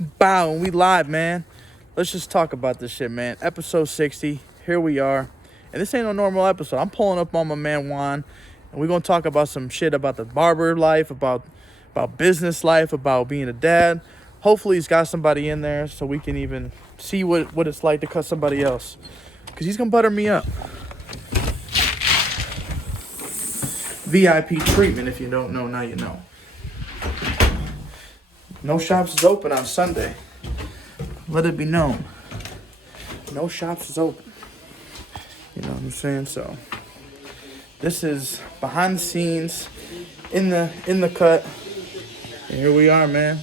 Bow, and we live, man. Let's just talk about this shit, man. Episode 60. Here we are. And this ain't no normal episode. I'm pulling up on my man Juan, and we're gonna talk about some shit about the barber life, about business life, about being a dad. Hopefully he's got somebody in there so we can even see what it's like to cut somebody else. Cause he's gonna butter me up. VIP treatment, if you don't know, now you know. No shops is open on Sunday. Let it be known. No shops is open. You know what I'm saying? So this is behind the scenes, in the cut. And here we are, man.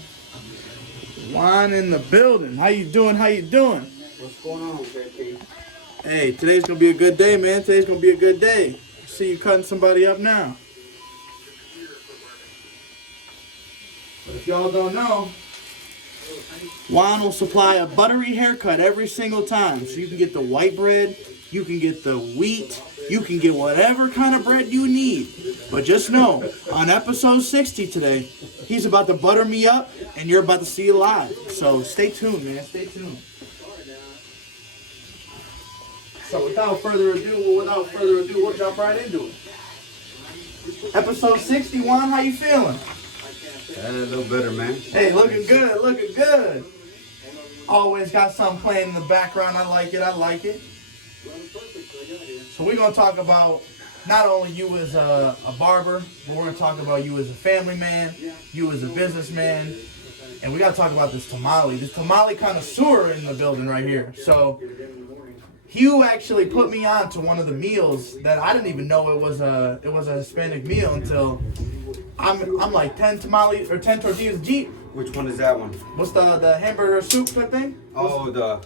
Juan in the building. How you doing? How you doing? What's going on, JP? Hey, today's gonna be a good day, man. Today's gonna be a good day. See you cutting somebody up now. But if y'all don't know, Juan will supply a buttery haircut every single time. So you can get the white bread, you can get the wheat, you can get whatever kind of bread you need. But just know, on episode 60 today, he's about to butter me up, and you're about to see it live. So stay tuned, man. Stay tuned. So without further ado, we'll jump right into it. Episode 60, Juan, how you feeling? A little better, man. Hey, looking good, looking good. Always got something playing in the background. I like it. So we're going to talk about not only you as a barber, but we're going to talk about you as a family man, you as a businessman, and we got to talk about this tamale connoisseur in the building right here. So Hugh actually put me on to one of the meals that I didn't even know it was a Hispanic meal until I'm like 10 tamales or 10 tortillas deep. Which one is that one? What's the hamburger soup type thing? Oh, the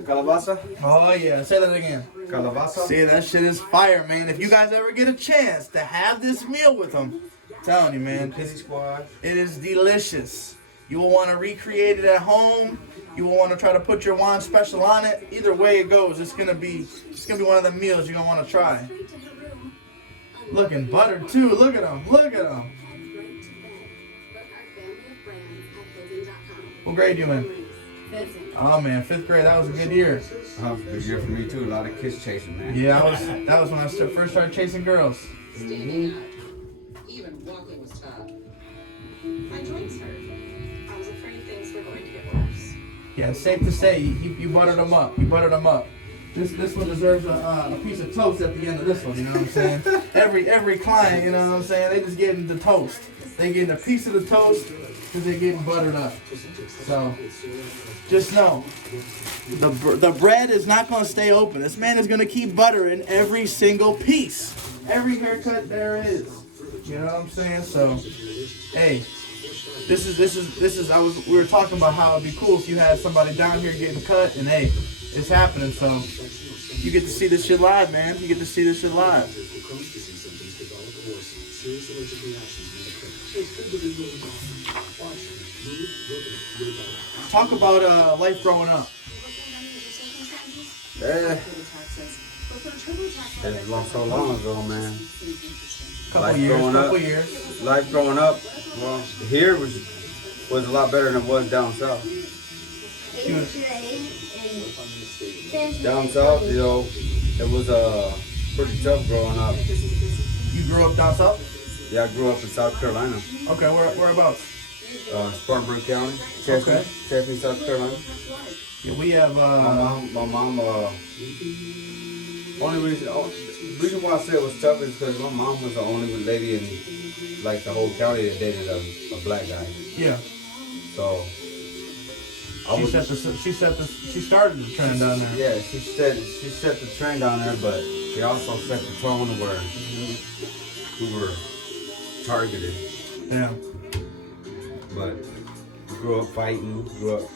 calabaza? Oh yeah, say that again. Calabaza? See, that shit is fire, man. If you guys ever get a chance to have this meal with them, I'm telling you, man, Pizzy Squad. it is delicious. You will want to recreate it at home. You will want to try to put your Juan special on it. Either way it goes, it's gonna be one of the meals you're gonna want to try. Looking buttered too. Look at him. What grade you in? Oh man, 5th grade. That was a good year. Good year for me too. A lot of kiss chasing, man. Yeah, that was when I first started chasing girls. Standing up, even walking was tough. My joints hurt. I was afraid things were going to get worse. Yeah, it's safe to say you buttered them up. This one deserves a piece of toast at the end of this one. You know what I'm saying? Every client, you know what I'm saying? They just getting the toast. They getting a piece of the toast because they're getting buttered up. So just know, the bread is not gonna stay open. This man is gonna keep buttering every single piece, every haircut there is. You know what I'm saying? So, hey. This is. We were talking about how it'd be cool if you had somebody down here getting cut, and hey, it's happening. So you get to see this shit live, man. You get to see this shit live. Talk about life growing up. It was so long ago, man. Couple years. Life growing up, well, here was a lot better than it was down south. Down south, you know, it was pretty tough growing up. You grew up down south? Yeah, I grew up in South Carolina. Okay, whereabouts? Spartanburg County, Chesney, South Carolina. Yeah, we have My mom, reason why I say it was tough is because my mom was the only lady in like the whole county that dated a black guy. Yeah. So she started the trend down there. Yeah, she set the trend down there, but she also set the tone where we were targeted. Yeah. But we grew up fighting, with,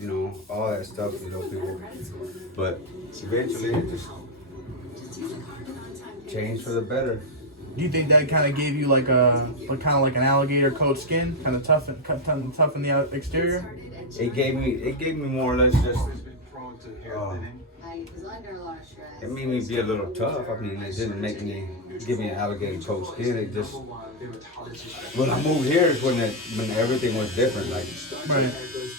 you know, all that stuff, you know, people. But eventually it just changed for the better. Do you think that kind of gave you like an alligator coat skin, kind of tough in the exterior? It gave me more or less just. It made me be a little tough. I mean, it didn't give me an alligator coat skin. It just when I moved here is when everything was different. Like, Right.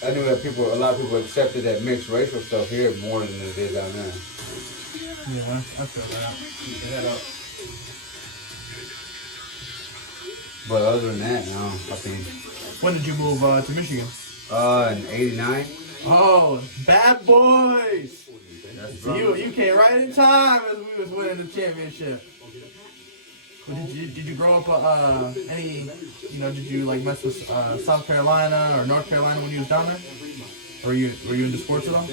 I knew that a lot of people accepted that mixed racial stuff here more than it is down there. Yeah, I feel that. Keep your head up. But other than that, no, I think. When did you move to Michigan? In '89. Oh, bad boys! That's So you came right in time as we was winning the championship. Well, did you grow up any, did you like mess with South Carolina or North Carolina when you was down there? Were you into sports at all?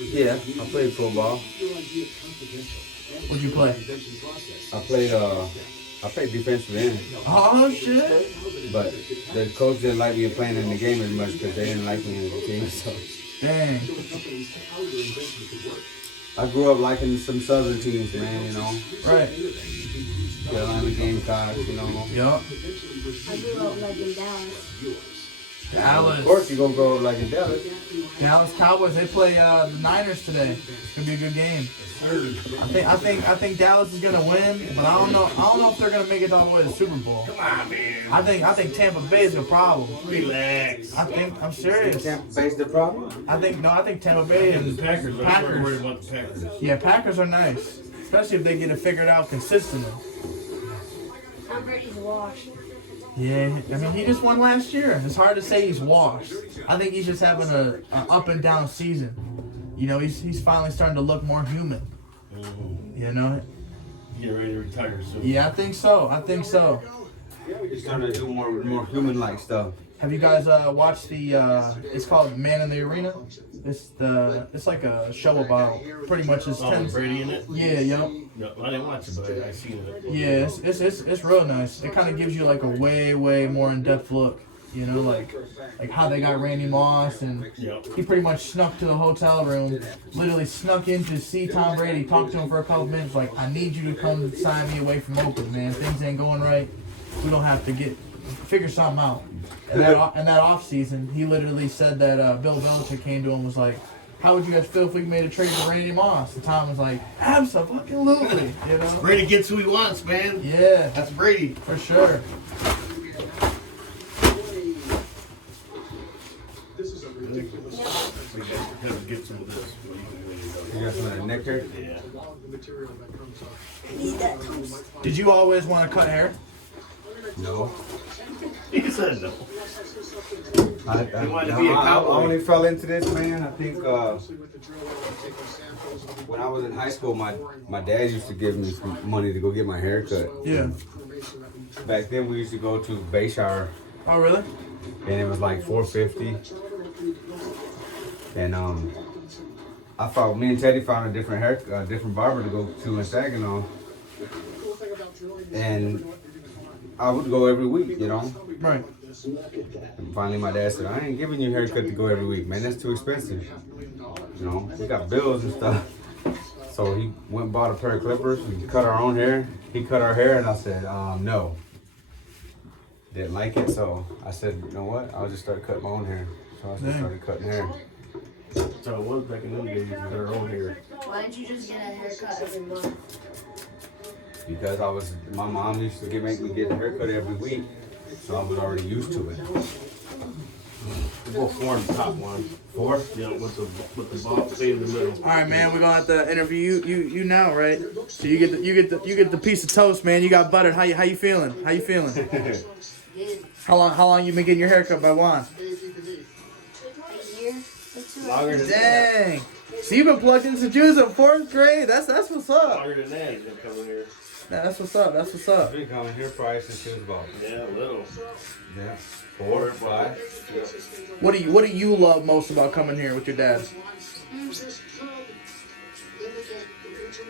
Yeah, I played football. What'd you play? I played defensive end. Oh shit! But the coach didn't like me playing in the game as much because they didn't like me in the team. So Dang. I grew up liking some Southern teams, man. Right. Carolina Gamecocks, Yup. I grew up like in Dallas. Dallas. Of course, you're gonna grow up like in Dallas. Dallas Cowboys. They play the Niners today. It's gonna be a good game. I think Dallas is gonna win, but I don't know if they're gonna make it all the way to the Super Bowl. Come on, man. I think Tampa Bay is a problem. Relax. I'm serious. Tampa Bay's the problem. I think Tampa Bay And and the Packers. I'm Packers. worried about the Packers. Yeah, Packers are nice, especially if they get it figured out consistently. Tom Brady's washed. Yeah, I mean he just won last year. It's hard to say he's washed. I think he's just having a up and down season. He's finally starting to look more human. You know? Get ready to retire soon. Yeah, I think so. He's starting to do more human-like stuff. Have you guys watched the? It's called Man in the Arena. It's like a show about pretty much his Oh, 10. Brady in it? Yeah, yep. No, I didn't watch it, but I seen it. Yeah, it's real nice. It kind of gives you like a way more in-depth look. Like how they got Randy Moss, and Yep. he pretty much snuck to the hotel room, literally snuck in to see Tom Brady, talk to him for a couple minutes, like, I need you to come sign me away from Oakland, man. Things ain't going right. We don't have to figure something out. And that off season, he literally said that Bill Belichick came to him and was like, how would you guys feel if we made a trade for Randy Moss? And Tom was like, absolutely, Brady gets who he wants, man. Yeah, That's Brady. for sure. We have to get some of this. You got some of that nectar? Yeah. Need that toast. Did you always want to cut hair? No. He said no. I wanted to be a cowboy. I only fell into this, man. I think when I was in high school, my dad used to give me some money to go get my hair cut. Yeah. Back then, we used to go to Bayshire, Oh, really? and it was like $4.50. And me and Teddy found a different barber to go to in Saginaw, and I would go every week, Right. And finally, my dad said, I ain't giving you a haircut to go every week, man. That's too expensive. We got bills and stuff. So he went and bought a pair of clippers and cut our own hair. He cut our hair, and I said, no. Didn't like it, so I said, you know what? I'll just start cutting my own hair. So I just started cutting hair. So it was back in them days, their own hair. Why didn't you just get a haircut every month? Because my mom used to make me get a haircut every week, so I was already used to it. We'll go 4 in the top one. 4? Yeah, with the ball fade in the middle. All right, man. We're gonna have to interview you now, right? So you get the piece of toast, man. You got buttered. How you feeling? Good. How long you been getting your haircut by Juan? A year or 2 Longer than Dang. So you've been plugged in since you was in 4th grade. That's what's up. Longer than that, he's gonna come in here. Yeah, that's what's up. I've been coming here probably since she was about Yeah, a little. 4 or 5. What do you love most about coming here with your dad?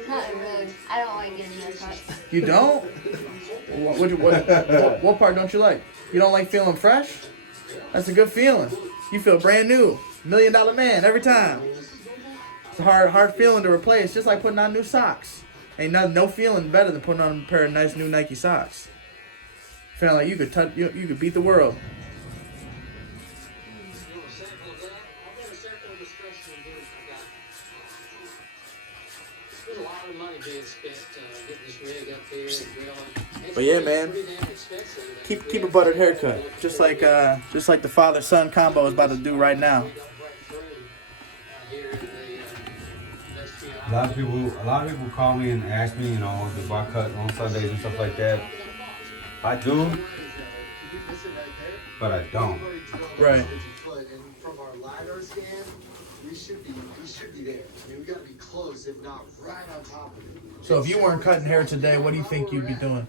Not really. I don't like getting haircuts. You don't? What part don't you like? You don't like feeling fresh? That's a good feeling. You feel brand new, $1 million man every time. It's a hard feeling to replace, just like putting on new socks. Ain't no feeling better than putting on a pair of nice new Nike socks. Feeling like you could beat the world. There's a lot of money being spent getting this rig up here and drilling. But yeah, man, keep a buttered haircut, just like the father-son combo is about to do right now. A lot of people call me and ask me, you know, do I cut on Sundays and stuff like that. I do, but I don't. Right. From our LiDAR scan, we should be there. I mean, we gotta be close, if not right on top of it. So if you weren't cutting hair today, what do you think you'd be doing?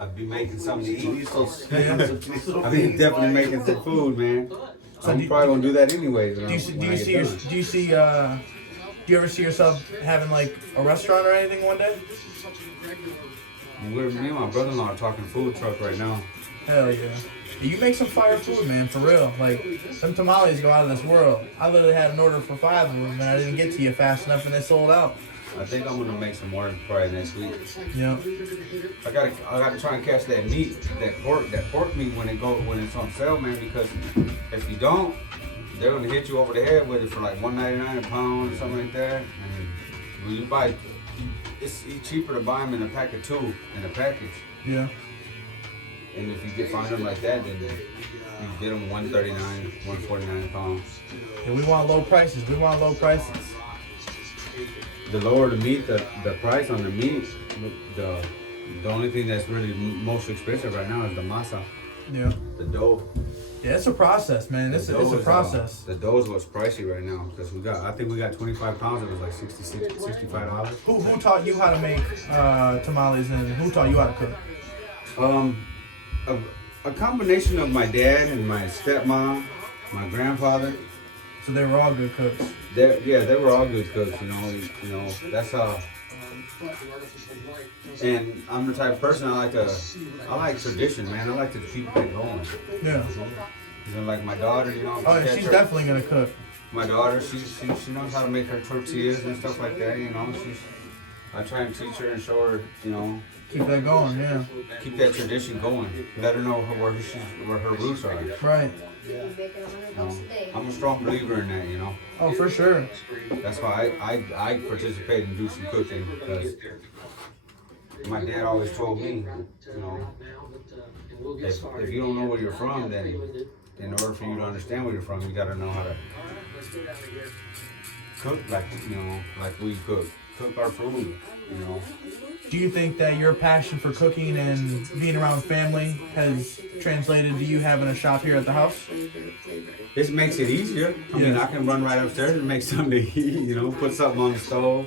I'd be making something to eat. Yeah. I'd be definitely making some food, man. I'm probably gonna do that anyways. Do you ever see yourself having like a restaurant or anything one day? Me and my brother-in-law are talking food truck right now. Hell yeah. You make some fire food, man, for real. Like, them tamales go out of this world. I literally had an order for 5 of them, and I didn't get to you fast enough, and they sold out. I think I'm gonna make some more probably next week. Yeah. I gotta try and catch that meat, that pork meat when it's on sale, man. Because if you don't, they're gonna hit you over the head with it for like $1.99 a pound or something like that. And when you buy, it's cheaper to buy them in a pack of 2 in a package. Yeah. And if you find them like that, then you get them $1.39, $1.49 a pound. Yeah, we want low prices. The lower the meat, the price on the meat, the only thing that's really most expensive right now is the masa. Yeah. The dough. Yeah, it's a process, man. It's a process. The dough is what's pricey right now because I think we got 25 pounds. It was like $65. Who taught you how to make tamales, and who taught you how to cook? A combination of my dad and my stepmom, my grandfather. So they were all good cooks. They were all good cooks. You know that's how. And I'm the type of person I like tradition, man. I like to keep that going. Yeah. You know, like my daughter, you know. Oh, yeah, she's definitely gonna cook. My daughter, she knows how to make her tortillas and stuff like that. You know, I try and teach her and show her, you know. Keep that going, yeah. Keep that tradition going. Let her know where her roots are. Right. I'm a strong believer in that, you know. Oh, for sure. That's why I participate and do some cooking because my dad always told me, you know, if you don't know where you're from, then in order for you to understand where you're from, you got to know how to cook like we cook our food, you know. Do you think that your passion for cooking and being around family has translated to you having a shop here at the house? This makes it easier. I mean, I can run right upstairs and make something to eat, you know, put something on the stove.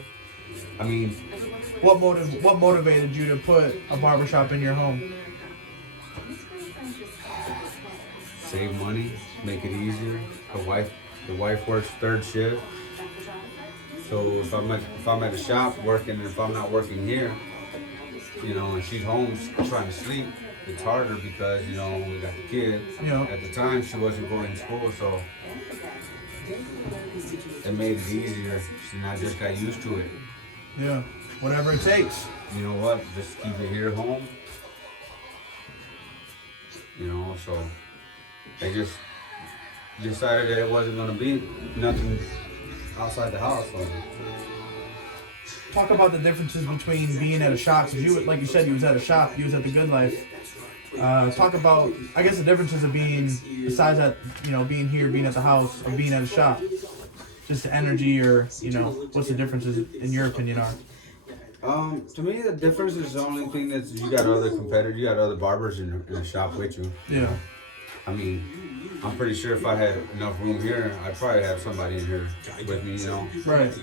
I mean, what motivated you to put a barbershop in your home? Save money, make it easier. The wife works 3rd shift. So if I'm at the shop working, and if I'm not working here, you know, and she's home trying to sleep, it's harder because, you know, we got the kid. Yeah. At the time, she wasn't going to school, so it made it easier. And I just got used to it. Yeah, whatever it takes. You know what? Just keep it here at home. You know, so I just decided that it wasn't going to be nothing outside the house. So. Talk about the differences between being at a shop. Cause you, like you said, you was at a shop. You was at the Good Life. Talk about, I guess, the differences of being, besides that, you know, being here, being at the house, or being at a shop. Just the energy, or you know, what's the differences in your opinion are? To me, the difference is the only thing that you got other competitors, you got other barbers in the shop with you. Yeah. I mean, I'm pretty sure if I had enough room here, I'd probably have somebody in here with me, you know. Right.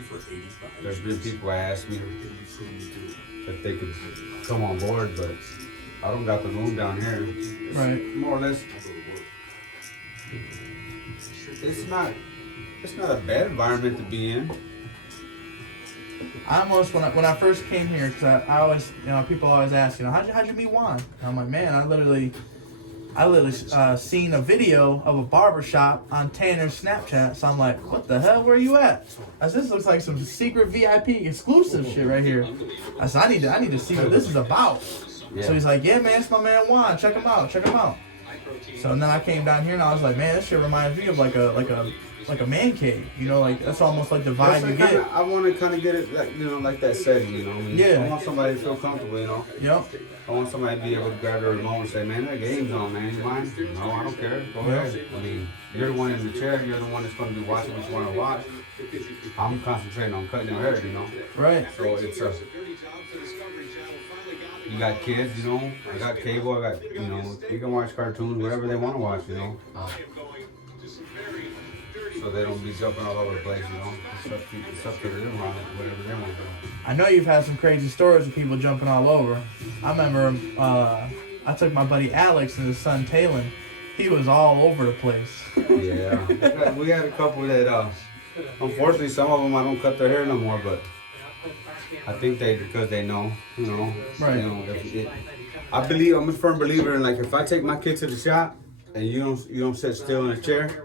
There's been people ask me if they could come on board, but I don't got the room down here. Right. More or less, it's not a bad environment to be in. I almost, when I first came here, because I always, you know, people always ask, you know, how'd you meet Juan? And I'm like, man, I literally seen a video of a barber shop on Tanner's Snapchat. So I'm like, what the hell? Where are you at? I said, this looks like some secret VIP exclusive shit right here. I said, I need to see what this is about. Yeah. So he's like, yeah, man, it's my man Juan. Check him out. So then I came down here and I was like, man, this shit reminds me of like a man cave. You know, like that's almost like the vibe you get. I want to kind of get it, like, you know, like that setting. You know, I mean, Yeah. I want somebody to feel comfortable. You know. Yep. I want somebody to be able to grab their remote and say, man, that game's on, man. You mind? No, I don't care. Go ahead. I mean, you're the one in the chair. You're the one that's going to be watching what you want to watch. I'm concentrating on cutting your hair, you know. Right. So it's you got kids, you know. I got cable. I got, you know, you can watch cartoons, whatever they want to watch, you know. So they don't be jumping all over the place, you know. It's up to them, whatever they want to do. I know you've had some crazy stories of people jumping all over. I remember I took my buddy Alex and his son Talon. He was all over the place. Yeah, we had a couple that, unfortunately, some of them I don't cut their hair no more, but I think because they know, you know. Right. You know, I'm a firm believer in, like, if I take my kid to the shop and you don't sit still in a chair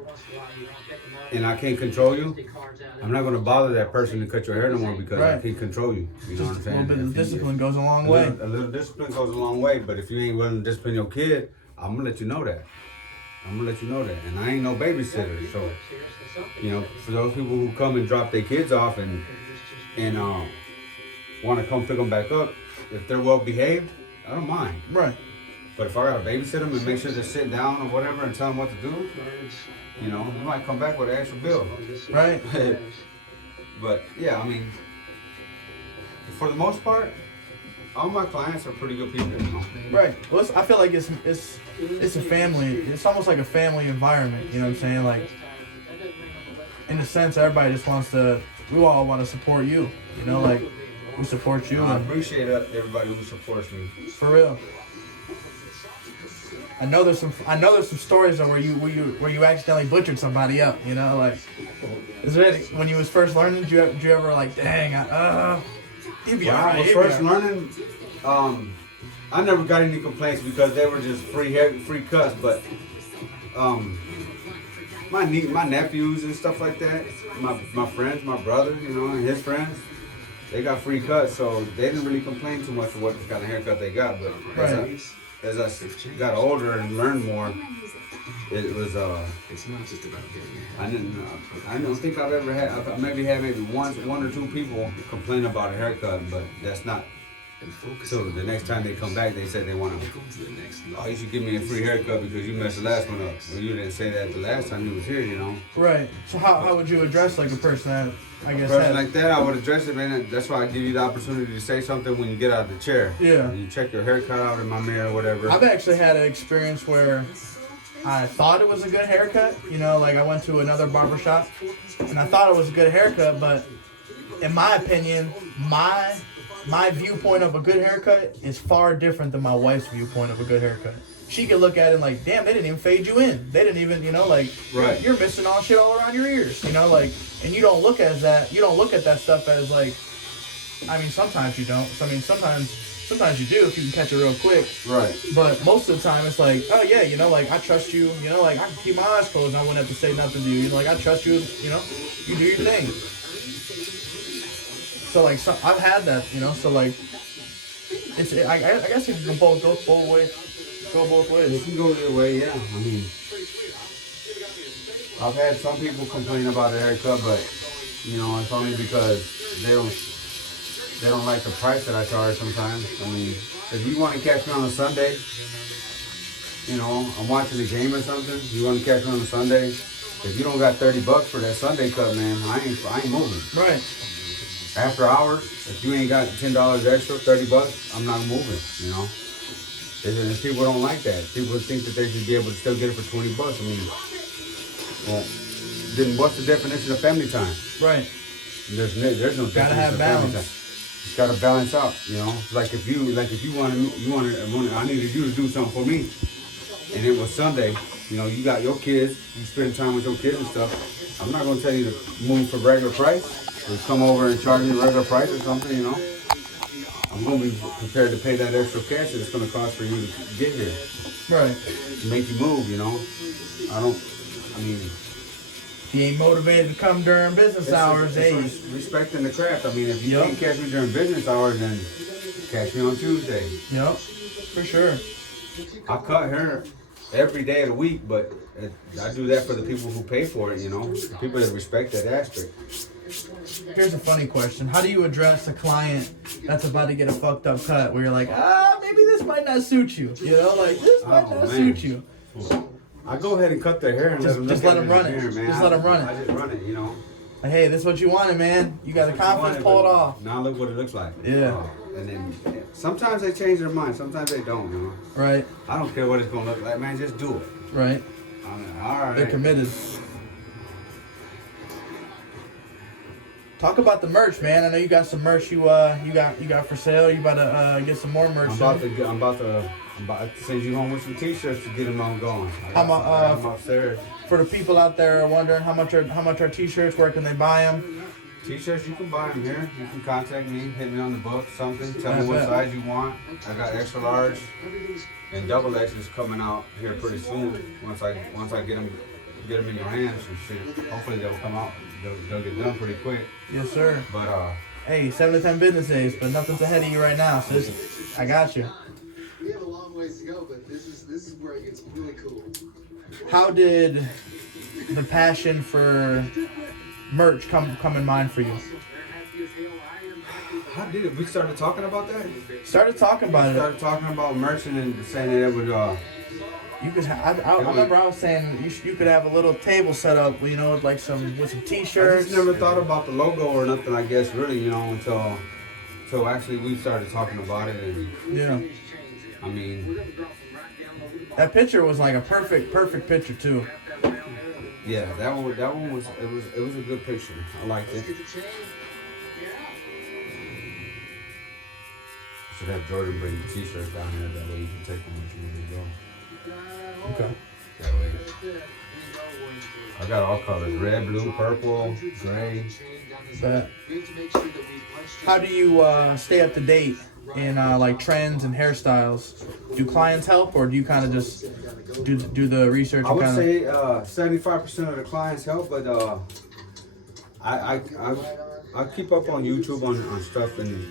and I can't control you, I'm not going to bother that person to cut your hair no more because I can't control you. You know what I'm saying? A little bit of discipline goes a long way. A little discipline goes a long way, but if you ain't willing to discipline your kid, I'm going to let you know that. And I ain't no babysitter, so, you know, for those people who come and drop their kids off and want to come pick them back up, if they're well behaved, I don't mind. Right. But if I gotta babysit them and make sure they're sitting down or whatever and tell them what to do, you know, you might come back with an extra bill. Right. But yeah, I mean, for the most part, all my clients are pretty good people, you know. Right. Well, I feel like it's a family. It's almost like a family environment. You know what I'm saying? Like, in a sense, everybody just wants to. We all want to support you. You know, like we support you. I And appreciate everybody who supports me. for real. I know there's some stories though where you accidentally butchered somebody up. You know, like is there any, when you was first learning, did you ever like, dang, you'd be When alright. I was first learning, I never got any complaints because they were just free cuts. But my nephews and stuff like that, my friends, my brother, you know, and his friends, they got free cuts, so they didn't really complain too much for what kind of haircut they got. But as I got older and learned more, it was It's not just about getting it. I don't think I've ever had. I've maybe had one or two people complain about a haircut, but that's not. So the next time they come back, they said they want to. Oh, you should give me a free haircut because you messed the last one up. Well, you didn't say that the last time you was here, you know. Right. So how would you address like a person that I guess A person like that, I would address it, man. That's why I give you the opportunity to say something when you get out of the chair. Yeah. You check your haircut out in my mirror or whatever. I've actually had an experience where I thought it was a good haircut. You know, like I went to another barbershop and I thought it was a good haircut, but in my opinion, my viewpoint of a good haircut is far different than my wife's viewpoint of a good haircut. She could look at it like, damn, they didn't even fade you in. They didn't even, you know, like, Right. you're missing all shit all around your ears, you know, like, and you don't look at that stuff as like, I mean, sometimes you don't. So, I mean, sometimes you do if you can catch it real quick. Right. But most of the time, it's like, oh yeah, you know, like I trust you. You know, like I can keep my eyes closed and I wouldn't have to say nothing to you. You know, like I trust you. You know, you do your thing. So like, I've had that. You know, so like, I guess it can go both ways. Go both ways. It can go either way, yeah. I mean, I've had some people complain about a haircut, but you know, it's only because they don't like the price that I charge sometimes. I mean, if you want to catch me on a Sunday, you know, I'm watching the game or something, you want to catch me on a Sunday, if you don't got $30 for that Sunday cut, man, I ain't moving. Right. After hours, if you ain't got $10 extra, $30, I'm not moving, you know. And people don't like that. People think that they should be able to still get it for $20. I mean, well, then what's the definition of family time? Right. There's no definition Gotta have of family time. balance. It's gotta balance out, you know. Like if you want I needed you to do something for me, and it was Sunday. You know, you got your kids, you spend time with your kids and stuff. I'm not gonna tell you to move for regular price or come over and charge me regular price or something, you know. I'm gonna be prepared to pay that extra cash that it's gonna cost for you to get here. Right. To make you move, you know. I mean, If you ain't motivated to come during business hours, it's respecting the craft. I mean, if you can't catch me during business hours, then catch me on Tuesday. Yep. For sure. I cut hair every day of the week, but I do that for the people who pay for it, you know, the people that respect that aspect. Here's a funny question. How do you address a client that's about to get a fucked up cut where you're like, maybe this might not suit you. You know, like, this might not suit you. I go ahead and cut their hair and Just let them run it. Hair, man. Just let them run I it. just run it, you know. Like, hey, this is what you wanted, man. You got the confidence, pull it off. Now look what it looks like. Yeah. And then sometimes they change their mind, sometimes they don't, you know. Right. I don't care what it's gonna look like, man. Just do it. Right. All right. They're committed. Talk about the merch, man. I know you got some merch you got for sale. You about to get some more merch. I'm about to send you home with some t-shirts to get them on going. I'm upstairs. For the people out there wondering how much are t-shirts, where can they buy them? T-shirts, you can buy them here. You can contact me, hit me on the book, something. Tell me what size you want. I got extra large and double X is coming out here pretty soon. Once I get them in your hands and shit. Hopefully they'll come out. They'll get done pretty quick. Yes, sir. But hey, 7 to 10 business days, but nothing's ahead of you right now. So I got you. We have a long ways to go, but this is where it gets really cool. How did the passion for merch come in mind for you? how did it? We started talking about that. Started talking about it. Started talking about merch and saying that it would. You could. I remember I was saying you could have a little table set up, you know, with like some T-shirts. I just never thought about the logo or nothing. I guess really, you know, until actually we started talking about it. And, yeah. I mean, that picture was like a perfect picture too. Yeah, that one was it was a good picture. I liked it. Should have Jordan bring the T-shirts down here. That way you can take them with you when you go. Okay. That way. I got all colors: red, blue, purple, gray. But how do you stay up to date in like trends and hairstyles? Do clients help, or do you kind of just do the research? I would say 75% of the clients help, but I keep up on YouTube on stuff and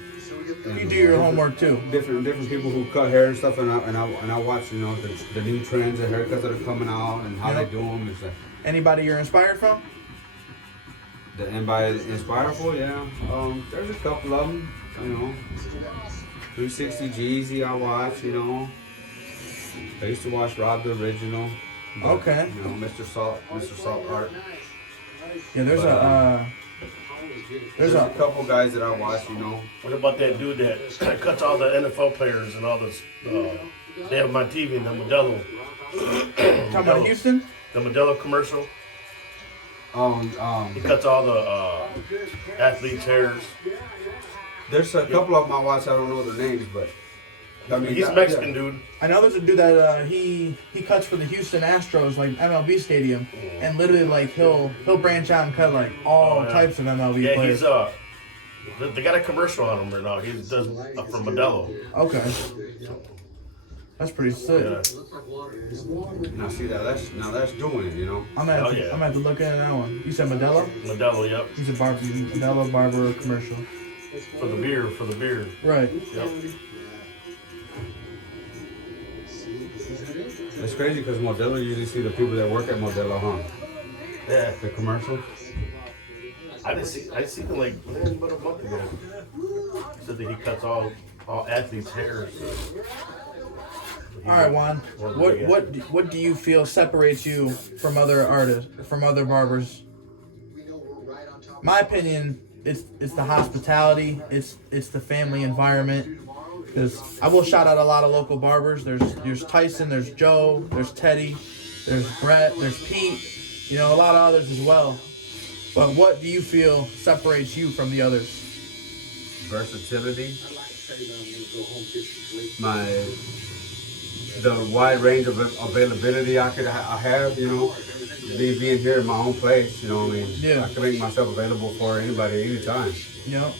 you do your homework too. Different people who cut hair and stuff, and I watch, you know, the new trends and haircuts that are coming out and how they do them. It's like, anybody you're inspired from? Anybody inspired for? Yeah. There's a couple of them, you know. 360 Jeezy I watch, you know. I used to watch Rob the Original. But, okay. You know, Mr. Salt Art. Yeah, there's a couple guys that I watch, you know. What about that dude that cuts all the NFL players and all this? They have my TV, the Modelo. Talking about Houston? The Modelo commercial. He cuts all the athletes' hairs. There's a couple of them I watch. I don't know their names, but I mean, he's Mexican, dude. I know there's a dude that he cuts for the Houston Astros, like MLB Stadium, and literally like he'll branch out and cut like all types of MLB players. Yeah, he's they got a commercial on him right now. He does from Modelo. Okay, that's pretty sick. Yeah. Now see that's doing it, you know. I'm gonna have to look into that one. You said Modelo? Modelo, yep. He's a Modelo Barber commercial. For the beer. Right. Yep. It's crazy because Modelo, you usually see the people that work at Modelo, huh? Yeah. The commercial. I see him like about a month ago. He said that he cuts all athletes' hair. All right, Juan. What do you feel separates you from other artists, from other barbers? My opinion, it's the hospitality, it's the family environment. Because I will shout out a lot of local barbers. There's Tyson, there's Joe, there's Teddy, there's Brett, there's Pete. You know, a lot of others as well. But what do you feel separates you from the others? Versatility. The wide range of availability I have, you know, being here in my own place, you know what I mean? Yeah. I can make myself available for anybody anytime. Yeah.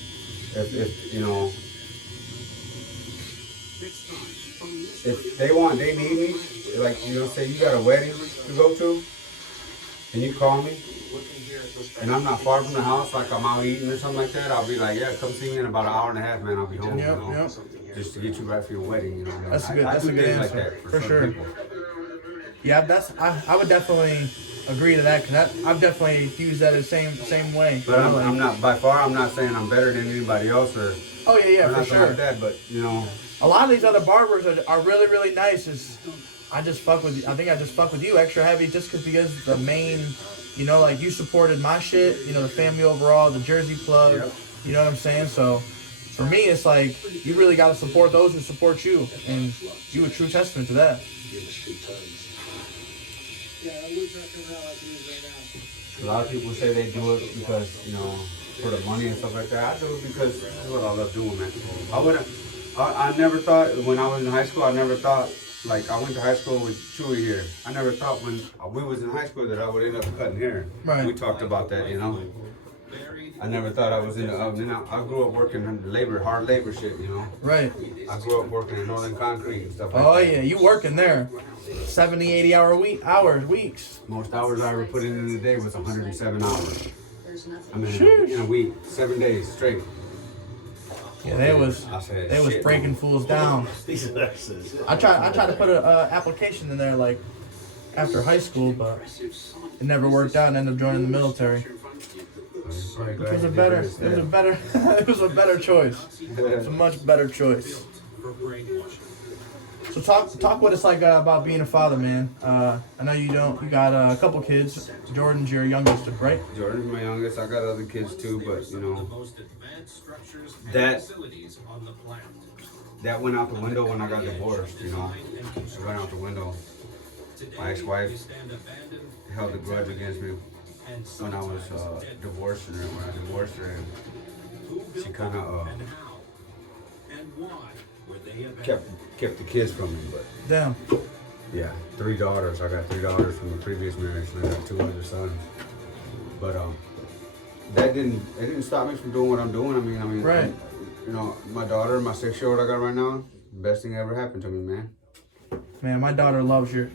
If you know, if they need me, like, you know, say you got a wedding to go to, and you call me, and I'm not far from the house, like I'm out eating or something like that, I'll be like, yeah, come see me in about an hour and a half, man, I'll be home, Yep, you know, just to get you right for your wedding, you know. That's a good answer, like that for sure. People. Yeah, I would definitely agree to that, because I've definitely used that the same way. But I'm not, by far, I'm not saying I'm better than anybody else or Oh yeah, for nothing sure. like that, but you know. A lot of these other barbers are really, really nice. I just fuck with you. I think I just fuck with you extra heavy just because the main, you know, like you supported my shit, you know, the family overall, the Jersey plug, Yep. you know what I'm saying? So for me, it's like you really got to support those who support you, and you a true testament to that. A lot of people say they do it because, you know, for the money and stuff like that. I do it because this is what I love doing, man. I never thought, when I was in high school, I never thought, like, I went to high school with Chewy here. I never thought when we was in high school that I would end up cutting hair. Right. We talked about that, you know. I never thought I was in the oven. I grew up working in labor, hard labor shit, you know. Right. I grew up working in Northern Concrete and stuff like Oh that. yeah, you working there, 70, 80 weeks. Most hours I ever put in a day was 107 hours. I mean, Sheesh. in a week, 7 days straight. Yeah, they was Shit, breaking fools down. These nurses. I tried to put a application in there like after high school, but it never worked out and ended up joining the military. It was a better it was a better choice. It's a much better choice. So talk what it's like about being a father, man. I know you got a couple kids. Jordan's your youngest, right? Jordan's my youngest. I got other kids too, but you know, that went out the window when I got divorced. You know, it went out the window. My ex-wife held a grudge against me when I was divorcing her. When I divorced her, and she kind of kept the kids from me. But Damn. yeah, 3 daughters. I got 3 daughters from the previous marriage, and I got 2 other sons. But it didn't stop me from doing what I'm doing. I mean, Right. You know, my daughter, my 6-year-old I got right now, best thing ever happened to me, man. Man, my daughter loves her.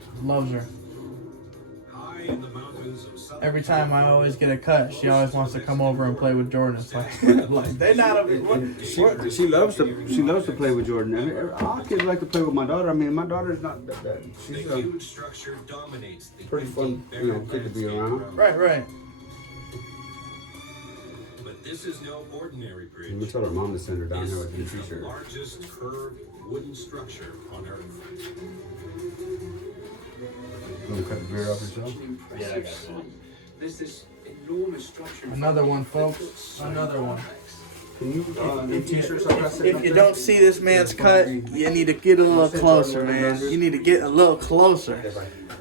Every time I always get a cut, she always wants to come over and play with Jordan. It's like they not a. She loves to play with Jordan. I mean, all kids like to play with my daughter. I mean, my daughter's not that. She's pretty fun, you know, kid to be around. Right. But this is no ordinary bridge. And we told her mom to send her down here with the It's the t-shirt. largest curved wooden structure on Earth. You gonna cut the beard off yourself? Yeah, I got it. There's this enormous structure. Another one, folks. Another one. Can you t-shirts If you don't see this man's cut, you need to get a little closer, man. You need to get a little closer.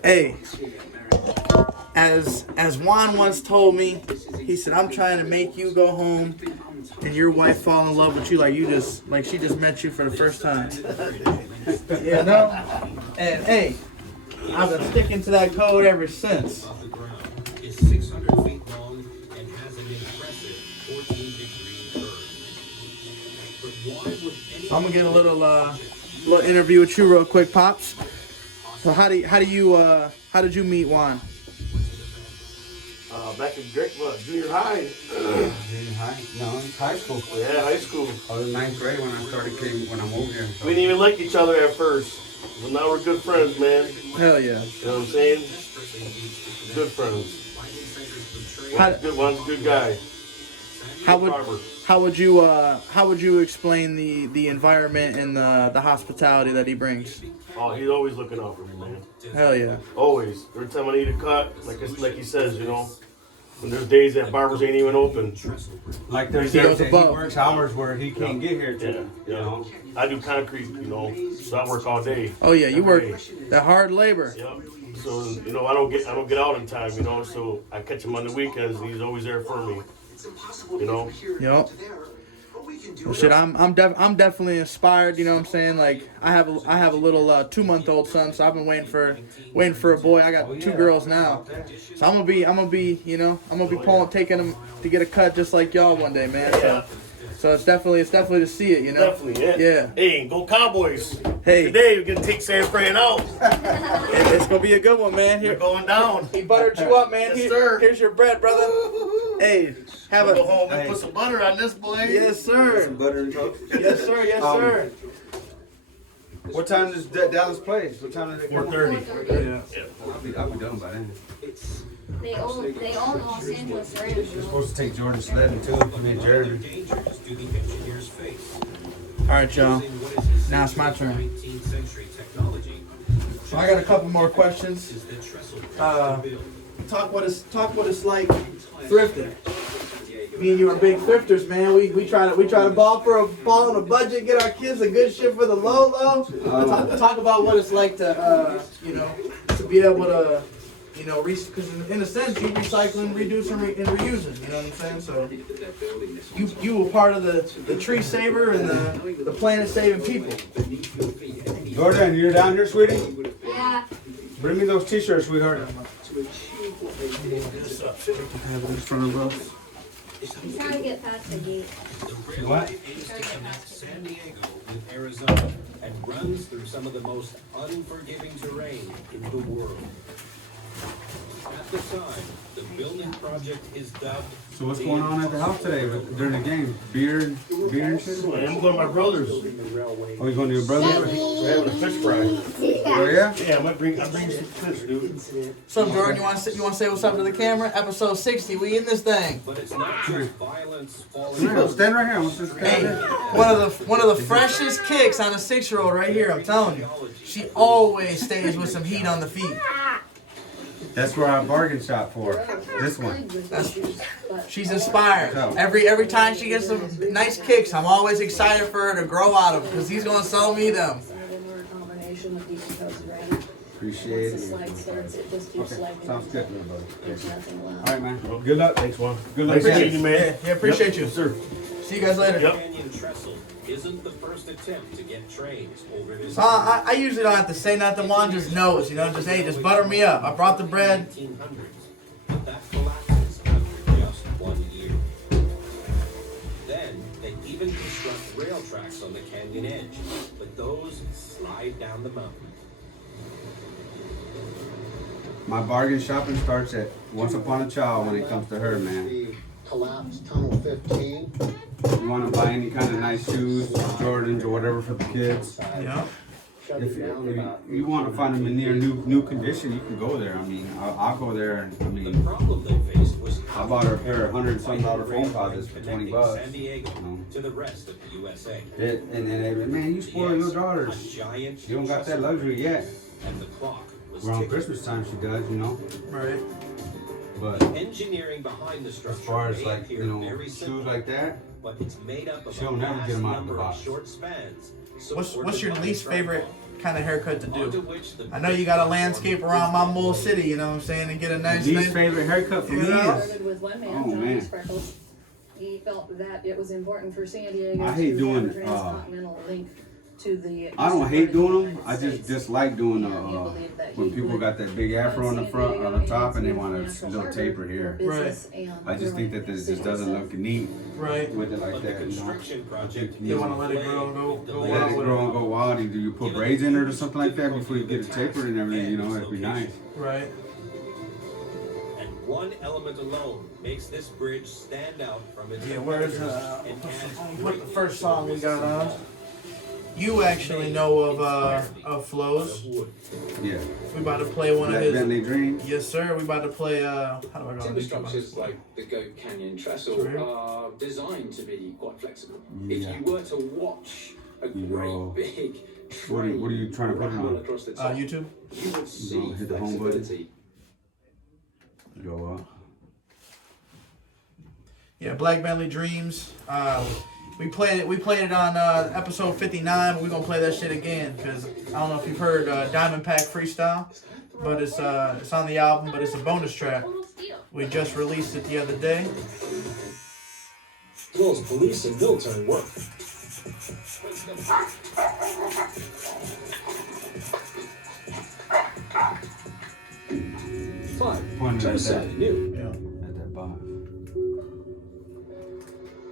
Hey, as Juan once told me, he said, "I'm trying to make you go home and your wife fall in love with you like she just met you for the first time." You know? And hey, I've been sticking to that code ever since. Off the ground is 600 feet long and has an impressive 14-degree curve. But why would any I'm gonna get a little interview with you real quick, pops. So how did you meet Juan? Back in junior high. Junior high? No, high school. Yeah, high school. I was in 9th grade when I moved here. We didn't even like each other at first. But now we're good friends, man. Hell yeah. You know what I'm saying? Good friends. One's a good guy. How Good barber. how would you explain the environment and the hospitality that he brings? Oh, he's always looking out for me, man. Hell yeah. Always. Every time I need a cut, like he says, you know, when there's days that barbers ain't even open. Like there's He days goes that he above. works hours where he can't get here Yeah, too. You know? I do concrete, you know, so I work all day. Oh yeah, you work Every day. that hard labor. Yep. So you know, I don't get out in time, you know. So I catch him on the weekends, and he's always there for me. You know. Yup. Well, shit, I'm definitely inspired. You know what I'm saying? Like I have a little 2-month-old son, so I've been waiting for a boy. I got 2 girls now, so I'm gonna be taking them to get a cut just like y'all one day, man. So it's definitely to see it, you know. Definitely, yeah. Yeah. Hey, go Cowboys! Hey, Today we're gonna take San Fran out. it's gonna be a good one, man. We're Here, going down. he buttered you up, man. Yes, sir. Here's your bread, brother. Hey, have Go a home and put some butter on this boy. yes, sir. Butter and toast. Yes, sir. Yes, sir. What time does Dallas play? What time does it come on? 4:30. Yeah. I'll be done by then. They own Los Angeles Rams. We're supposed to take Jordan sledding too. Me and Jeremy. Dangers do the engineers face? All right, y'all. Using what is Now it's my turn. 19th century technology. So I got a couple more questions. Is the trestle build. Talk what it's like thrifting. Me and you are big thrifters, man. We try to ball on a budget, get our kids a good shit for the low. Talk about what it's like to to be able to because in a sense you recycling, reducing, and reusing. You know what I'm saying? So you were part of the tree saver and the planet saving people. Jordan, you're down here, sweetie? Yeah. Bring me those t-shirts, sweetheart. He's trying to get past the gate. What? Aims to connect San Diego with Arizona and runs through some of the most unforgiving terrain in the world. At the time, the building project is dubbed. So what's going on at the house today during the game? Beer and shit? I'm going to my brother's. Oh, you going to your brother's? We're having a fish fry. Oh yeah? Yeah, I'm bring some fish, dude. What's up, Jordan? You want to say what's up to the camera? Episode 60. We in this thing. But it's not just violence falling. Stand right here. What's this? Hey, one of the freshest kicks on a 6-year-old right here. I'm telling you, she always stays with some heat on the feet. That's where I bargain shop for. This one. She's inspired. Every time she gets some nice kicks, I'm always excited for her to grow out of them because he's gonna sell me them. Appreciate it. Okay, sounds good. All right, man. Well, Good luck. Thanks, Juan. Good luck. Appreciate you, man. Yeah, appreciate you. Yes, sir. See you guys later. Yep. Canyon trestle isn't the first attempt to get trains over this. I usually don't have to say nothing. Juan just knows, just butter me up. I brought the bread. 1900s, but that collapses after just 1 year. Then they even construct rail tracks on the canyon edge, but those slide down the mountain. My bargain shopping starts at Once Upon a Child when it comes to her, man. The collapsed tunnel 15. You want to buy any kind of nice shoes, Jordans or whatever for the kids. Yeah. If you want to find them in near new condition, you can go there. I mean, I'll go there. And I The mean, problem they faced was I bought her a pair of $100-something phone posits for $20. San Diego You know. to the rest of the USA. And then they went, man, you spoil your daughters. A giant You don't got that luxury yet. and the clock was Around ticking. Christmas time, she does, Right. But Engineering behind the structure as far as may like appear very shoes simple, like that, but it's made up of she'll a never vast get 'em out of the number box. of short spans. What's supported your by least a favorite kind of haircut to onto do? which the I know you got a landscape around my mole city. You know what I'm saying, and get a nice least thing. favorite haircut for me Yeah. is Started with one man, Oh, John man. Freckles. He felt that it was important for San Diego I hate to doing, have a transcontinental link to the. I don't eastern hate part of doing the them. United I just States. dislike doing And he believed that when he people would, got that big afro on the San front, Diego on the top, and they enhance want a natural little harbor taper for here. business and I just think that this just doesn't look neat Right. with it but like the that. You know? construction project They want to let it grow, go Let wild it with grow it. and go wild. Do you put braids in it or something like that before you get it tapered and everything? You know, it'd be nice. Right. and one element alone makes this bridge stand out from its Yeah. Where's competitors and adds what the greatly first to song we the got on? facade. You actually know of Flows. Yeah. We about to play one of Black his. Bentley Dream. Yes, sir. We about to play. How do I go? on Timber YouTube? structures like the Goat Canyon Trestle Sorry. are designed to be quite flexible. Yeah. If you were to watch a Yo. great big What are train you trying to put it rumble on? across the top, YouTube. you would see hit the home button. flexibility. Go up. Yeah, Black Bentley Dreams. We played it on episode 59, but we're gonna play that shit again because I don't know if you've heard Diamond Pack Freestyle, but it's on the album, but it's a bonus track. We just released it the other day. As well as police and military work. Five. Pointed Turn at aside that. new. Yeah. At that box.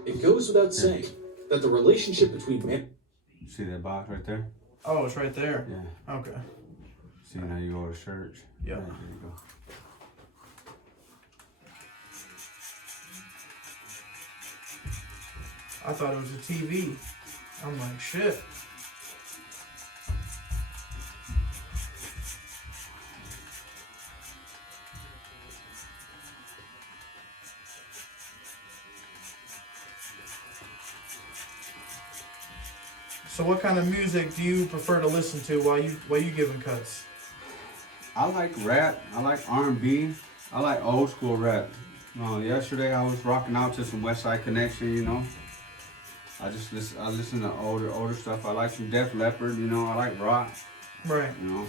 It goes without saying that the relationship between man. See that box right there? Oh, it's right there. Yeah. Okay. See how you go to church? Yeah. There you go. I thought it was a TV. I'm like, shit. So what kind of music do you prefer to listen to while you giving cuts? I like rap. I like R&B. I like old school rap. Yesterday I was rocking out to some West Side Connection. You know, I listen to older stuff. I like some Def Leppard. You know, I like rock. Right. You know,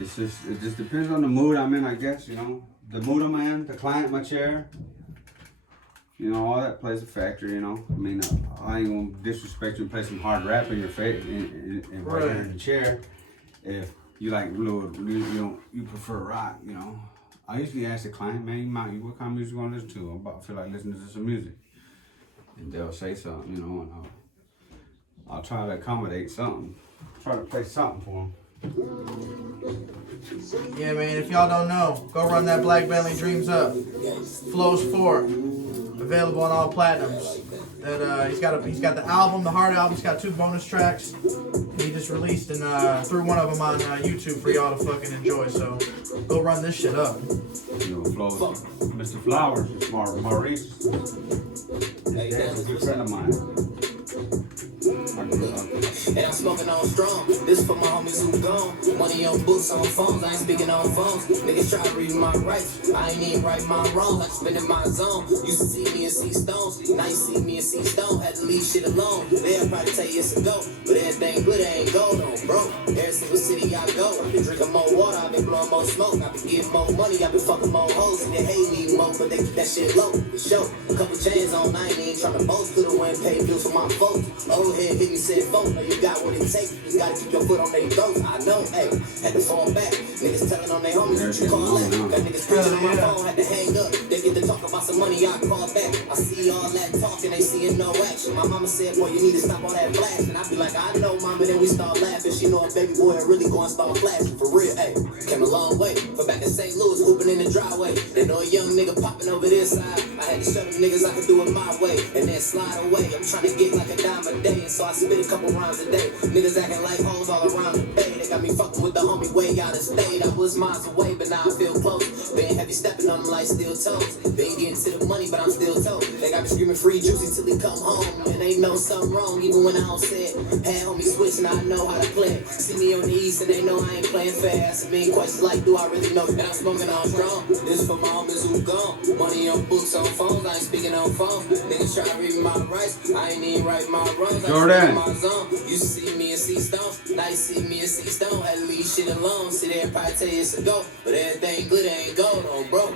it just depends on the mood I'm in, I guess. You know, the mood I'm in, the client, my chair. You know, all that plays a factor. You know, I mean, I ain't gonna disrespect you and play some hard rap in your face and right there in the chair if you like you prefer rock. You know, I usually ask the client, man, what kind of music you want to listen to? I feel like listening to some music, and they'll say something. You know, and I'll try to accommodate something. Try to play something for them. Yeah, man. If y'all don't know, go run that Black Bentley Dreams Up. Flows 4, available on all platinums. That he's got the album, the hard album. He's got 2 bonus tracks. He just released and threw one of them on YouTube for y'all to fucking enjoy. So go run this shit up. You know, Flows, Mr. Flowers, Maurice. His dad's a good friend of mine. And I'm smoking on strong. This for my homies who gone. Money on books, on phones. I ain't speaking on phones. Niggas try to read my rights. I ain't even right my wrongs. I spend in my zone. Used to see me and see stones. Now you see me and see stone. Had to leave shit alone. They'll probably tell you it's a go. But everything glitter ain't gold on, bro. Every single city I go. I've been drinking more water. I've been blowing more smoke. I've been getting more money. I've been fucking more hoes. And they hate me more, but they keep that shit low. For sure. Couple chains on. I ain't even trying to boast. Could've went pay bills for my folks. Old head hit me, said, "Phone, know you got what it takes. You just gotta keep your foot on their throats." I know, hey, had to fall back. Niggas telling on their homies what you call that. Got niggas preaching on my phone, had to hang up. They get to talk about some money, I call back. I see all that talking, they seeing no action. My mama said, "Boy, you need to stop all that flashing." I be like, "I know, mama." Then we start laughing. She know a baby boy really gonna start flashing for real. Hey, came a long way from back in St. Louis, hooping in the driveway. They know a young nigga popping over this side. I had to show them niggas I could do it my way and then slide away. I'm trying to get like a dime a day, and so I spit a couple rounds a day. Niggas acting like hoes all around the bay. They got me fucking with the homie way out of state. I was miles away, but now I feel close. Been heavy stepping on them like steel toes. Been getting to the money, but I'm still told. They got me screaming free juicy till he come home. And they know something wrong, even when I don't say it. Had homie switching, I know how to play. See me on the east, and they know I ain't playing fast. Me questions like, do I really know that I'm smoking on strong? This for my homies who gone. Money on books, on phones, I ain't speaking on phones. Niggas try to read my rights, I ain't even right my wrongs. Jordan. You see me and see stones, now you see me and see stone. Had to leave shit alone, sit there and probably tell you it's a go. But everything glitter ain't gold on, bro.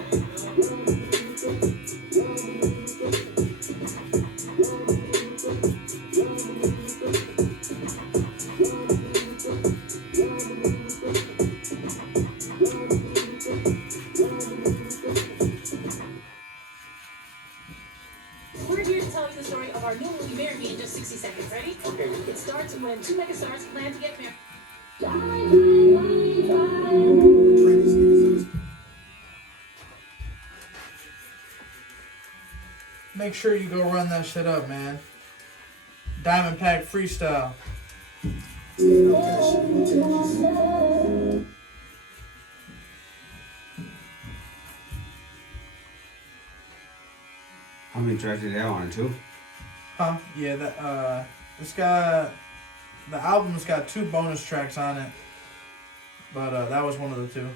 We're here to tell you the story of our new movie, Marry Me, in just 60 seconds. Ready? Okay. It starts when 2 megastars plan to get married. Make sure you go run that shit up, man. Diamond Pack Freestyle. How many tracks did that on too? Huh? Yeah, the album's got 2 bonus tracks on it. But that was one of the 2.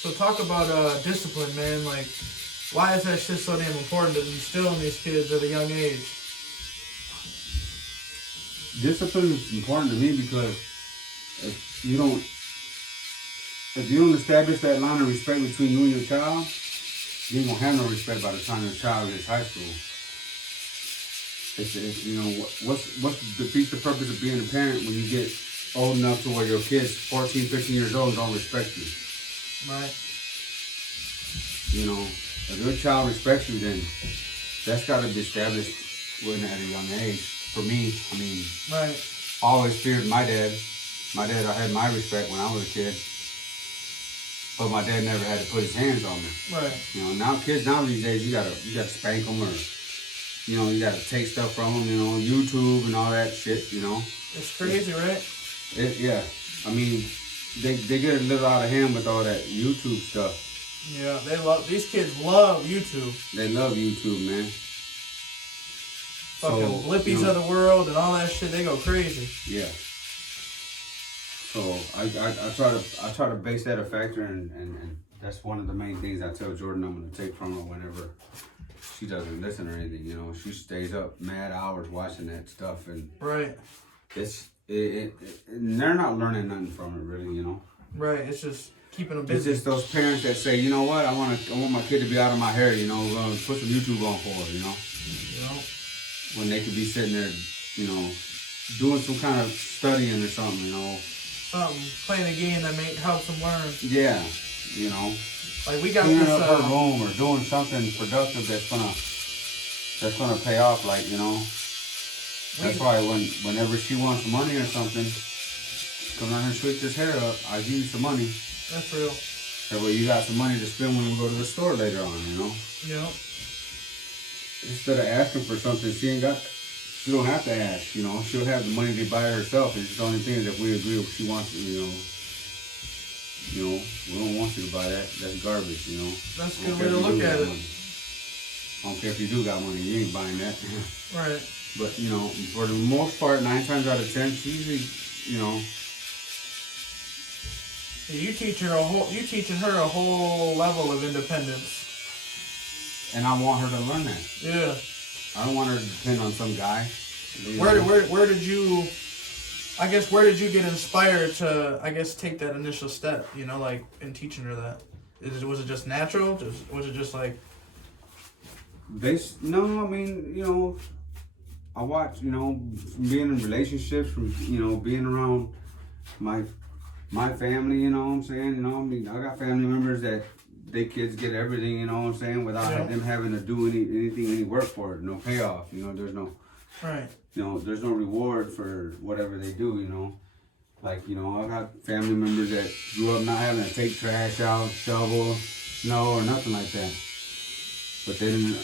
So talk about discipline, man. Like, why is that shit so damn important to instill in these kids at a young age? Discipline is important to me because if you don't establish that line of respect between you and your child, you ain't gonna have no respect by the time your child gets high school. It's you know, what's defeats the purpose of being a parent when you get old enough to where your kids 14, 15 years old don't respect you. Right. You know, if your child respects you, then that's got to be established at a young age. For me, I mean, right. I always feared my dad. I had my respect when I was a kid, but my dad never had to put his hands on me. Right. You know, now kids these days, you gotta spank them, or you know, you gotta take stuff from them. You know, YouTube and all that shit. You know, it's crazy, right? Yeah. I mean, they get a little out of hand with all that YouTube stuff. Yeah, these kids love YouTube. They love YouTube, man. Fucking Blippies you know, of the world and all that shit, they go crazy. Yeah. So I try to base that a factor, and that's one of the main things I tell Jordan I'm gonna take from her whenever she doesn't listen or anything. You know, she stays up mad hours watching that stuff, and right. And they're not learning nothing from it, really. You know. Right. It's just keeping them It's busy. just those parents that say, you know what, I want my kid to be out of my hair. You know, put some YouTube on for her. You know. You know. When they could be sitting there, you know, doing some kind of studying or something. You know. Playing a game that helps them learn. Yeah, you know. Like we got cleaning this, up her room or doing something productive that's gonna pay off. Like, you know. That's why whenever she wants money or something, come down here and switch this hair up. I give you some money. That's real. That way you got some money to spend when we go to the store later on. You know. Yeah. Instead of asking for something, she don't have to ask. You know, she'll have the money to buy it herself. It's just the only thing is if we agree if she wants, you know, we don't want you to buy that. That's garbage. You know. That's a good way to look at it. Money. I don't care if you do got money, you ain't buying that. Right. But, you know, for the most part, 9 times out of 10, she usually, you know. Yeah, you teaching her a whole level of independence. And I want her to learn that. Yeah. I don't want her to depend on some guy. Where did you get inspired to, take that initial step, you know, like in teaching her that? Was it just natural? Was it just like? No, I mean, you know, I watch, you know, from being in relationships, from, you know, being around my family, you know what I'm saying? You know, I mean, I got family members that they kids get everything, you know what I'm saying, without them having to do any work for it, no payoff, you know, there's no, right. You know, there's no reward for whatever they do, you know. Like, you know, I got family members that grew up not having to take trash out, shovel, snow, or nothing like that. But then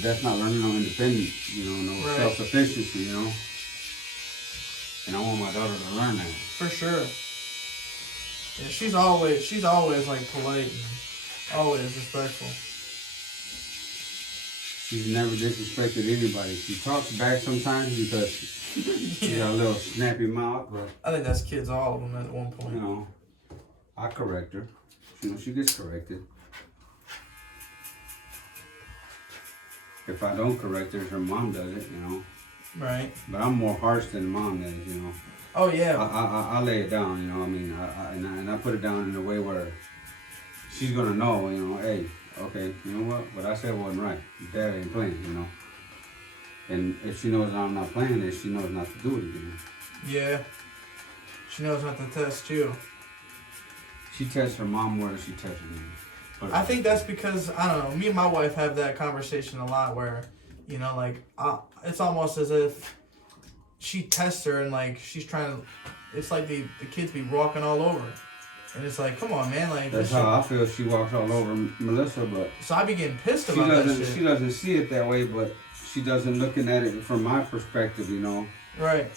that's not learning no independence, you know, no self-sufficiency, you know. And I want my daughter to learn that. For sure. Yeah, she's always like polite and always respectful. She's never disrespected anybody. She talks back sometimes because she got a little snappy mouth, but I think that's kids, all of them at one point. You know, I correct her. You know, she gets corrected. If I don't correct her, her mom does it, you know. Right. But I'm more harsh than mom is, you know. Oh yeah. I lay it down, you know. I mean, I put it down in a way where she's gonna know, you know. Hey, okay, you know what I said wasn't right. Dad ain't playing, you know. And if she knows I'm not playing it, she knows not to do it again. Yeah. She knows not to test you. She tests her mom more than she tests me. I think that's because, I don't know, me and my wife have that conversation a lot where, you know, like, it's almost as if she tests her and, like, she's trying to, it's like the kids be walking all over. And it's like, come on, man. Like, that's how I feel. She walks all over Melissa, but... So I be getting pissed about that shit. She doesn't see it that way, but she doesn't looking at it from my perspective, you know. Right.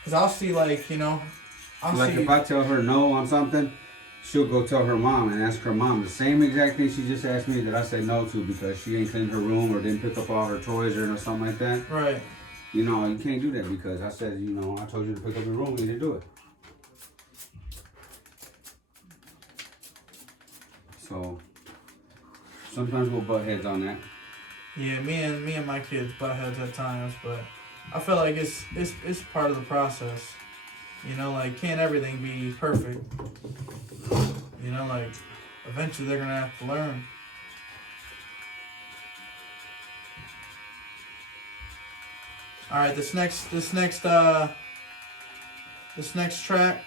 Because I'll see, like, you know... If I tell her no on something, she'll go tell her mom and ask her mom the same exact thing she just asked me that I said no to because she ain't cleaned her room or didn't pick up all her toys or something like that. Right. You know, you can't do that because I said, you know, I told you to pick up your room and you didn't do it. So, sometimes we'll butt heads on that. Yeah, me and my kids butt heads at times, but I feel like it's part of the process. You know, like, can't everything be perfect? You know, like, eventually they're gonna have to learn. All right, this next track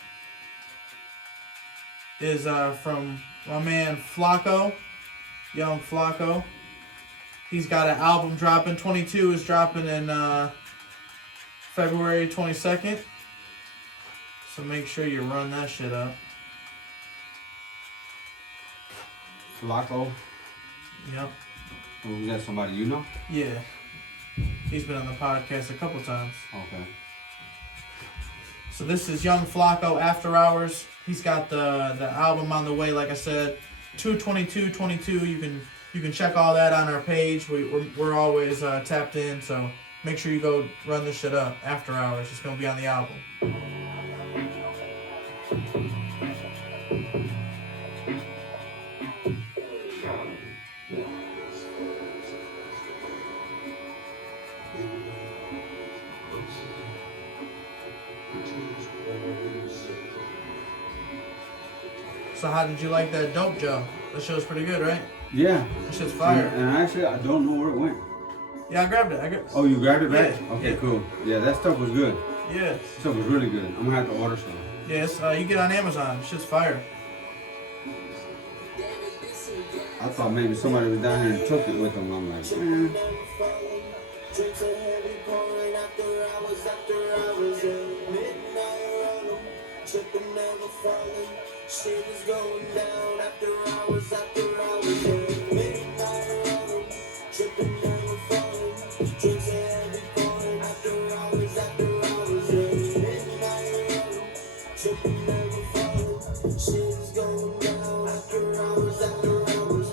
is from my man Flacco, Young Flacco. He's got an album dropping. 22 is dropping in February 22nd. So make sure you run that shit up. Flacco? Yep. Oh, is that somebody you know? Yeah. He's been on the podcast a couple times. Okay. So this is Young Flacco, After Hours. He's got the album on the way. Like I said, 2/22/22. You can check all that on our page. We're always tapped in. So make sure you go run this shit up after hours. It's gonna be on the album. So how did you like that dope gel? That show's pretty good, right? Yeah. That shit's fire. And actually, I don't know where it went. Yeah, I grabbed it. Oh, you grabbed it back? Yeah. Okay, cool. Yeah, that stuff was good. Yeah. That stuff was really good. I'm gonna have to order some. Yes, you get on Amazon. Shit's fire. I thought maybe somebody was down here and took it with them. I'm like, man. Shit is going down after hours, midnight running, tripping never falling, drinks are heavy pouring after hours, midnight running, tripping never falling, shit is going down after hours,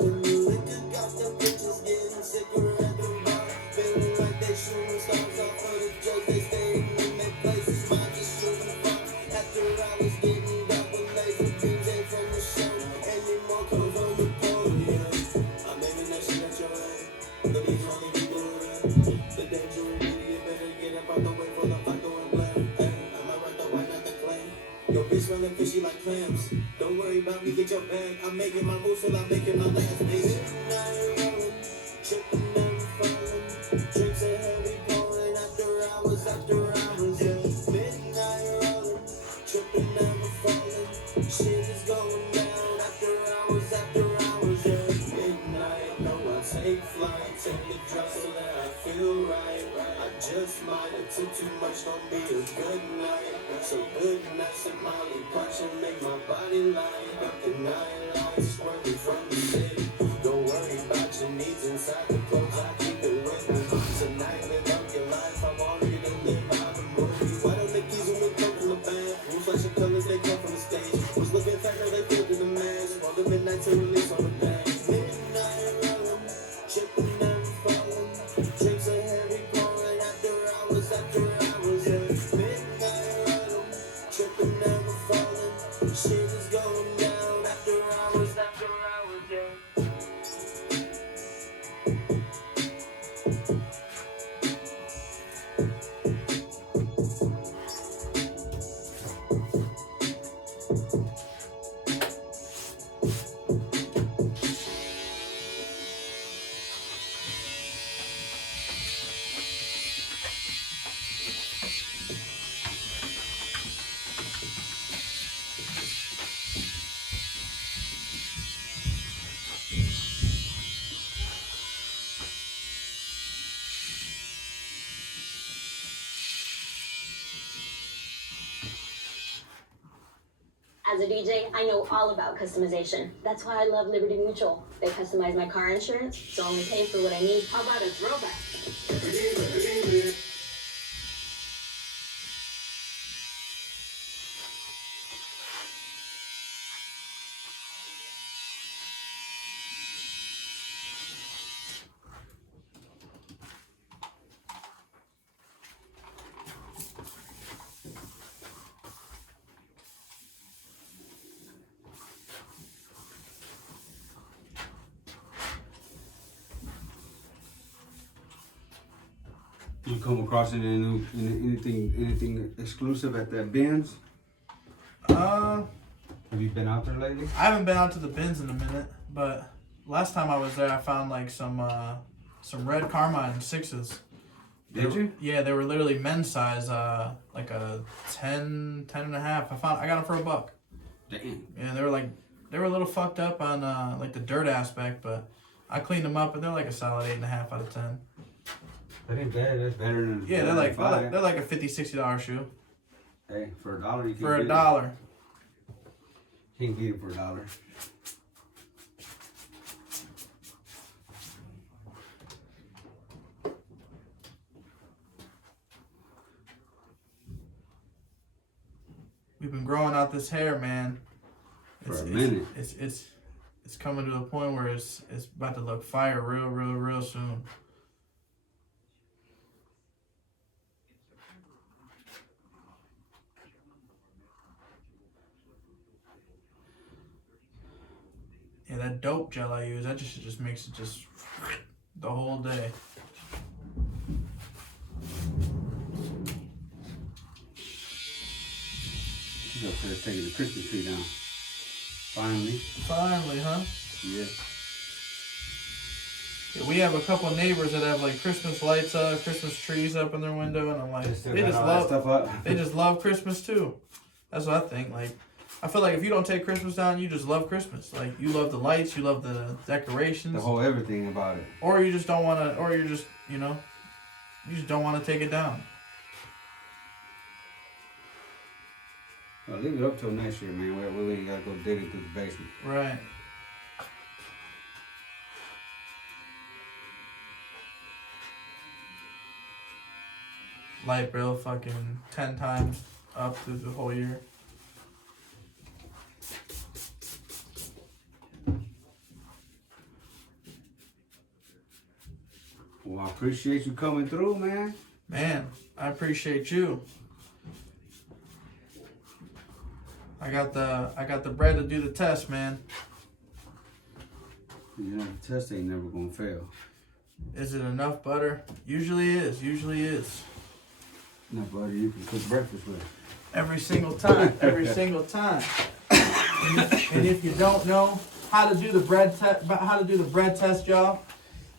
when the liquor got them bitches getting sicker at the bar, feeling like they shooting stars off of the drugs, they staying in their places, mind just shooting far, after hours getting dark when laser beams ain't from the show, anymore comes on the pole, yeah. I'm aiming that shit at your head, but these only people around. The danger immediate, better get up out the way for the fight going blame. Hey, I might write the white, not the claim. Your bitch smelling fishy like clams. Don't worry about me, get your bag. I'm making my moves till I'm making my last bitch. Midnight rolling, tripping never falling. Drinks are heavy pouring after hours, yeah. Midnight rolling, tripping never falling. Shit is going down after hours, yeah. Midnight, no one take flight, take the drugs so that I feel right. I just might have took too much, gon' be a good night. So good night, some Molly punch and make my body light up the night lights, swerving from the city. Don't worry about your needs inside the clothes, I keep it with me. Tonight, live up your life, I'm already to live by the movie. Why don't the keys when we come from the band? Rules like your colors, they come from the stage. Was looking fat, now they filled in the mask. Roll the midnight to release on the bag. Midnight rolling, tripping never falling. Drinks are heavy pouring after hours, yeah. Midnight rolling, tripping never falling. Shit is going down after hours, yeah. As a DJ, I know all about customization. That's why I love Liberty Mutual. They customize my car insurance, so I only pay for what I need. How about a throwback? You come across anything exclusive at that Benz? Have you been out there lately? I haven't been out to the bins in a minute, but last time I was there, I found like some red Carmine 6s. Did you? Yeah, they were literally men's size, like a 10 and a half. I got them for $1. Damn. Yeah, they were a little fucked up on like the dirt aspect, but I cleaned them up, and they're like a solid 8.5 out of 10. That ain't bad. That's better than Yeah, they're like a $50-$60 shoe. Hey, for $1 you can For get $1. it. Can't get it for $1. We We've been growing out this hair, man. For a minute. It's coming to a point where it's about to look fire real soon. Yeah, that dope gel I use, that just makes it just the whole day. She's up there taking the Christmas tree down. Finally. Finally, huh? Yeah. Yeah, we have a couple neighbors that have like Christmas lights up, Christmas trees up in their window, and I'm like, they just love Christmas too. That's what I think. Like, I feel like if you don't take Christmas down, you just love Christmas. Like, you love the lights, you love the decorations, The whole everything about it. or you just don't want to, or you're just, you just don't want to take it down. Well, leave it up till next year, man. We ain't gotta go digging through the basement. Right. Light bill fucking 10 times up through the whole year. Well, I appreciate you coming through, man. Man, I appreciate you. I got the bread to do the test, man. You know, the test ain't never gonna fail. Is it enough butter? Usually is. Enough butter you can cook breakfast with. Every single time. And if you don't know how to do the bread test, y'all,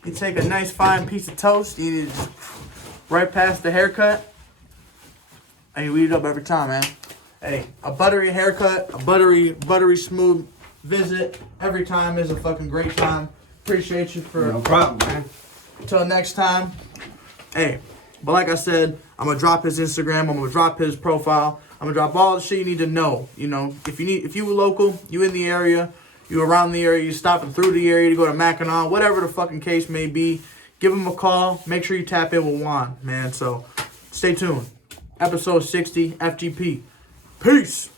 you take a nice fine piece of toast, you just right past the haircut, and you eat it up every time, man. Hey, a buttery haircut, a buttery smooth visit every time is a fucking great time. Appreciate you for no problem, man. Until next time. Hey, but like I said, I'm gonna drop his Instagram, I'm gonna drop his profile, I'm gonna drop all the shit you need to know. You know, if you were local, you in the area, you around the area, you stopping through the area to go to Mackinac, whatever the fucking case may be, give him a call. Make sure you tap in with Juan, man. So stay tuned. Episode 60, FGP. Peace.